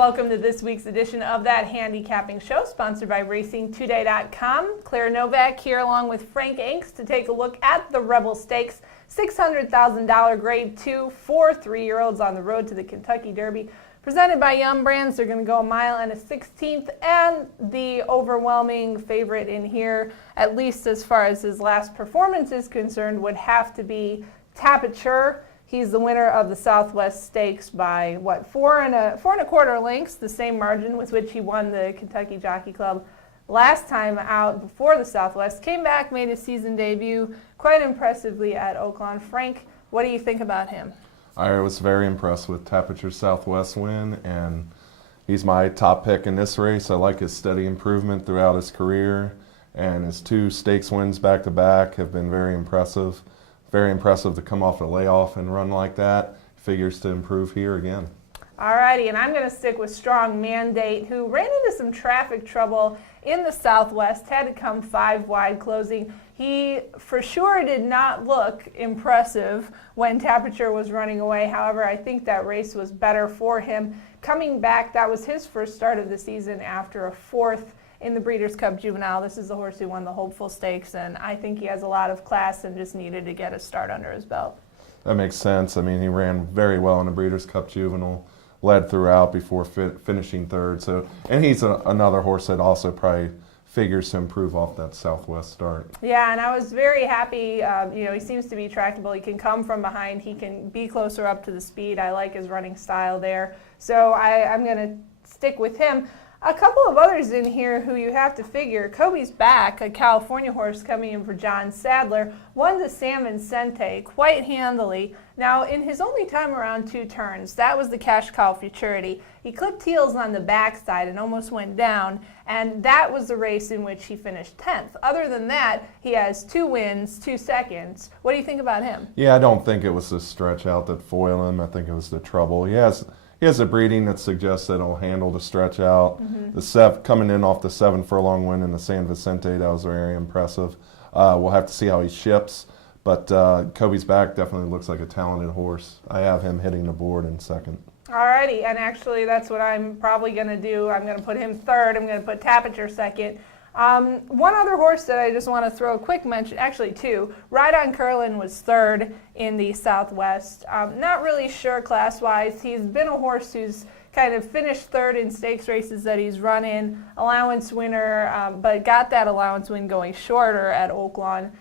Welcome to this week's edition of That Handicapping Show, sponsored by RacingToday.com. Claire Novak here along with Frank Angst to take a look at the Rebel Stakes, $600,000 Grade 2 for 3-year-olds on the road to the Kentucky Derby. Presented by Yum Brands, they're going to go a mile and a 16th, and the overwhelming favorite in here, at least as far as his last performance is concerned, would have to be Tapiture. He's the winner of the Southwest Stakes by, four and a quarter lengths, the same margin with which he won the Kentucky Jockey Club last time out before the Southwest. Came back, made his season debut quite impressively at Oaklawn. Frank, what do you think about him? I was very impressed with Tapiture's Southwest win, and he's my top pick in this race. I like his steady improvement throughout his career, and his 2 stakes wins back-to-back have been very impressive. Very impressive to come off a layoff and run like that. Figures to improve here again. Alrighty, and I'm going to stick with Strong Mandate, who ran into some traffic trouble in the Southwest, had to come 5 wide closing. He for sure did not look impressive when Tapiture was running away. However, I think that race was better for him. Coming back, that was his first start of the season after a 4th in the Breeders' Cup Juvenile. This is the horse who won the Hopeful Stakes, and I think he has a lot of class and just needed to get a start under his belt. That makes sense. I mean, he ran very well in the Breeders' Cup Juvenile, led throughout before finishing 3rd. And he's another horse that also probably figures to improve off that Southwest start. Yeah, and I was very happy. He seems to be tractable. He can come from behind. He can be closer up to the speed. I like his running style there. So I'm going to stick with him. A couple of others in here who you have to figure. Kobe's Back, a California horse coming in for John Sadler, won the San Vicente quite handily. Now, in his only time around 2 turns, that was the cash cow futurity. He clipped heels on the backside and almost went down, and that was the race in which he finished 10th. Other than that, he has 2 wins, 2 seconds. What do you think about him? Yeah, I don't think it was the stretch out that foiled him. I think it was the trouble. He has a breeding that suggests that he'll handle the stretch out. Mm-hmm. Coming in off the 7 furlong win in the San Vicente, that was very impressive. We'll have to see how he ships, but Kobe's Back definitely looks like a talented horse. I have him hitting the board in 2nd. Alrighty, and actually that's what I'm probably going to do. I'm going to put him 3rd. I'm going to put Tapiture 2nd. One other horse that I just want to throw a quick mention, actually 2. Ride on Curlin was 3rd in the Southwest. Not really sure class-wise. He's been a horse who's kind of finished 3rd in stakes races that he's run in, allowance winner, but got that allowance win going shorter at Oaklawn.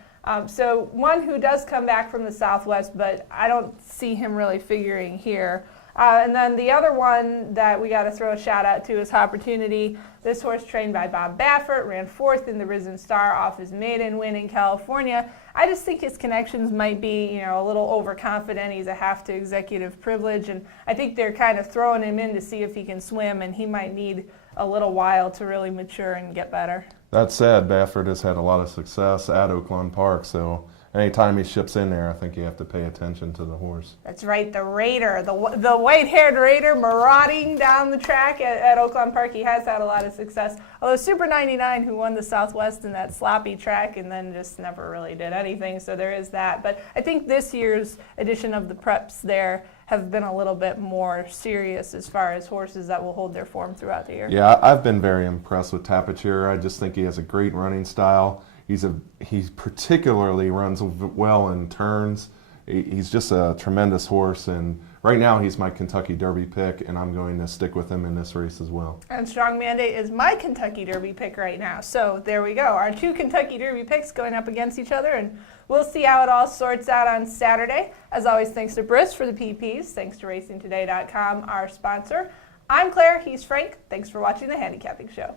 So one who does come back from the Southwest, but I don't see him really figuring here. And then the other one that we got to throw a shout out to is Opportunity. This horse trained by Bob Baffert, ran 4th in the Risen Star off his maiden win in California. I just think his connections might be, a little overconfident. He's a half to executive privilege, and I think they're kind of throwing him in to see if he can swim, and he might need a little while to really mature and get better. That said, Baffert has had a lot of success at Oaklawn Park, so anytime he ships in there, I think you have to pay attention to the horse. That's right, the Raider, the white-haired Raider marauding down the track at Oaklawn Park. He has had a lot of success. Although Super 99, who won the Southwest in that sloppy track and then just never really did anything, so there is that. But I think this year's edition of the preps there have been a little bit more serious as far as horses that will hold their form throughout the year. Yeah, I've been very impressed with Tapiture. I just think he has a great running style. He particularly runs well in turns. He's just a tremendous horse, and right now he's my Kentucky Derby pick, and I'm going to stick with him in this race as well. And Strong Mandate is my Kentucky Derby pick right now. So there we go. Our 2 Kentucky Derby picks going up against each other, and we'll see how it all sorts out on Saturday. As always, thanks to Briss for the PPs. Thanks to RacingToday.com, our sponsor. I'm Claire. He's Frank. Thanks for watching The Handicapping Show.